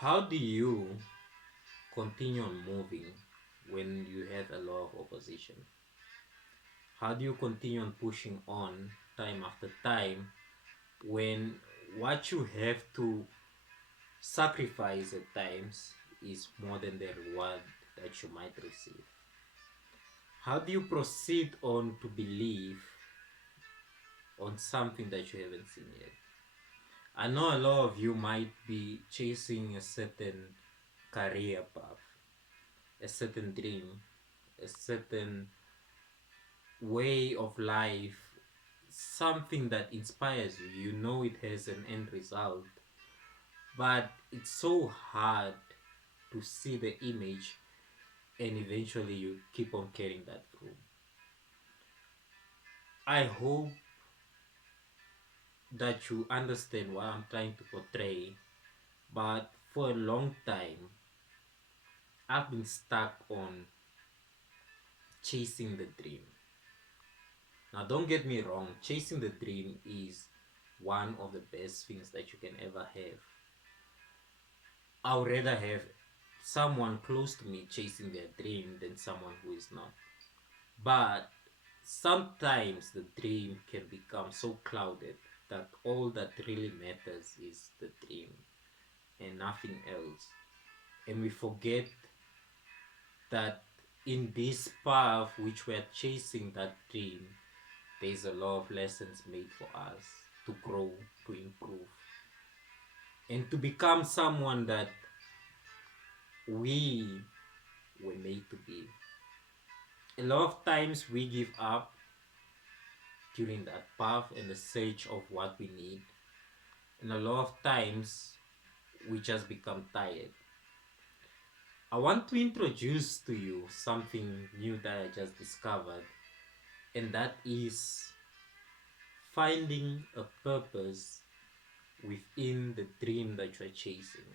How do you continue on moving when you have a lot of opposition? How do you continue on pushing on time after time when what you have to sacrifice at times is more than the reward that you might receive? How do you proceed on to believe on something that you haven't seen yet? I know a lot of you might be chasing a certain career path, a certain dream, a certain way of life, something that inspires you. You know it has an end result, but it's so hard to see the image and eventually you keep on carrying that through. I hope that you understand what I'm trying to portray, but for a long time, I've been stuck on chasing the dream. Now, don't get me wrong, chasing the dream is one of the best things that you can ever have. I would rather have someone close to me chasing their dream than someone who is not. But sometimes the dream can become so clouded that all that really matters is the dream and nothing else. And we forget that in this path which we're chasing that dream, there's a lot of lessons made for us to grow, to improve, and to become someone that we were made to be. A lot of times we give up during that path and the search of what we need, and a lot of times we just become tired. I want to introduce to you something new that I just discovered, and that is finding a purpose within the dream that you're chasing,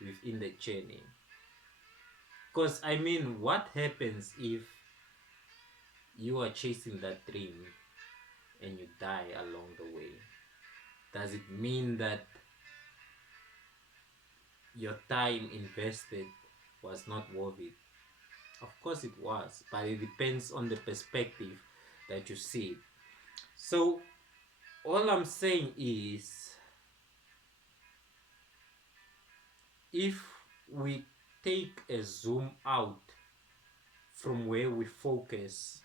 within the journey. Because I mean, what happens if you are chasing that dream and you die along the way? Does it mean that your time invested was not worth it? Of course it was, but it depends on the perspective that you see it. So, all I'm saying is if we take a zoom out from where we focus,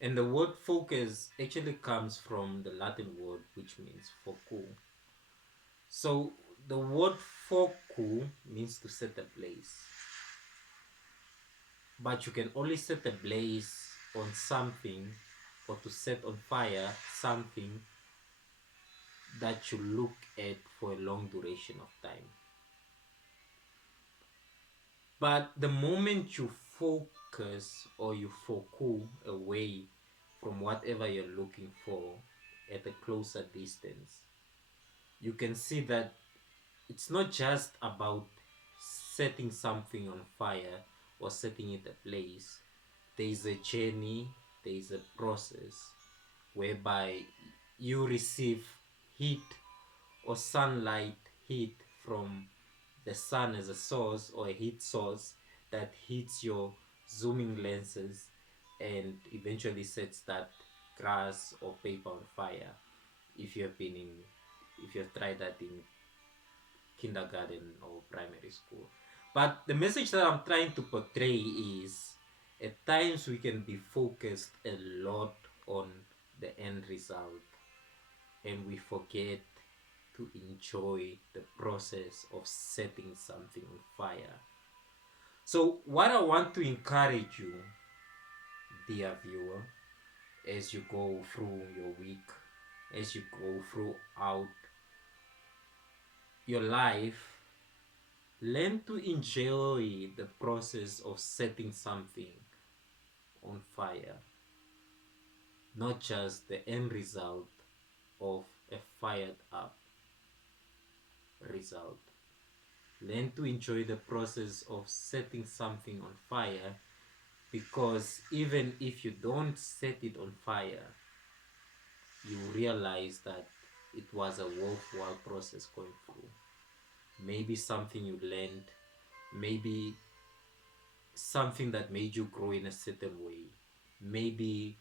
and the word focus actually comes from the Latin word which means focu. So the word focu means to set a blaze, but you can only set a blaze on something or to set on fire something that you look at for a long duration of time. But the moment you focus or you focu away from whatever you're looking for at a closer distance, you can see that it's not just about setting something on fire or setting it ablaze. There is a journey, there is a process whereby you receive heat or sunlight heat from the sun as a source or a heat source that hits your zooming lenses and eventually sets that grass or paper on fire if you have been in if you have tried that in kindergarten or primary school. But the message that I'm trying to portray is at times we can be focused a lot on the end result and we forget to enjoy the process of setting something on fire. So, what I want to encourage you, dear viewer, as you go through your week, as you go throughout your life, learn to enjoy the process of setting something on fire, not just the end result of a fired up result. Learn to enjoy the process of setting something on fire, because even if you don't set it on fire, you realize that it was a worthwhile process going through. Maybe something you learned, maybe something that made you grow in a certain way, maybe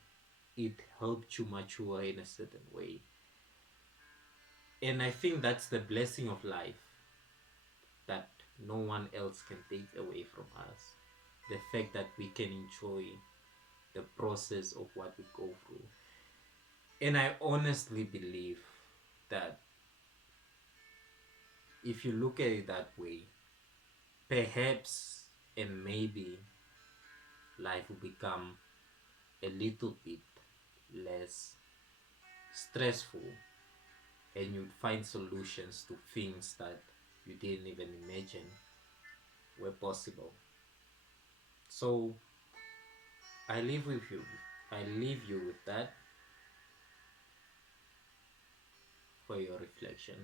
it helped you mature in a certain way. And I think that's the blessing of life that no one else can take away from us. The fact that we can enjoy the process of what we go through. And I honestly believe that if you look at it that way, perhaps and maybe life will become a little bit less stressful, and you'd find solutions to things that you didn't even imagine were possible. So I leave with you. I leave you with that for your reflection.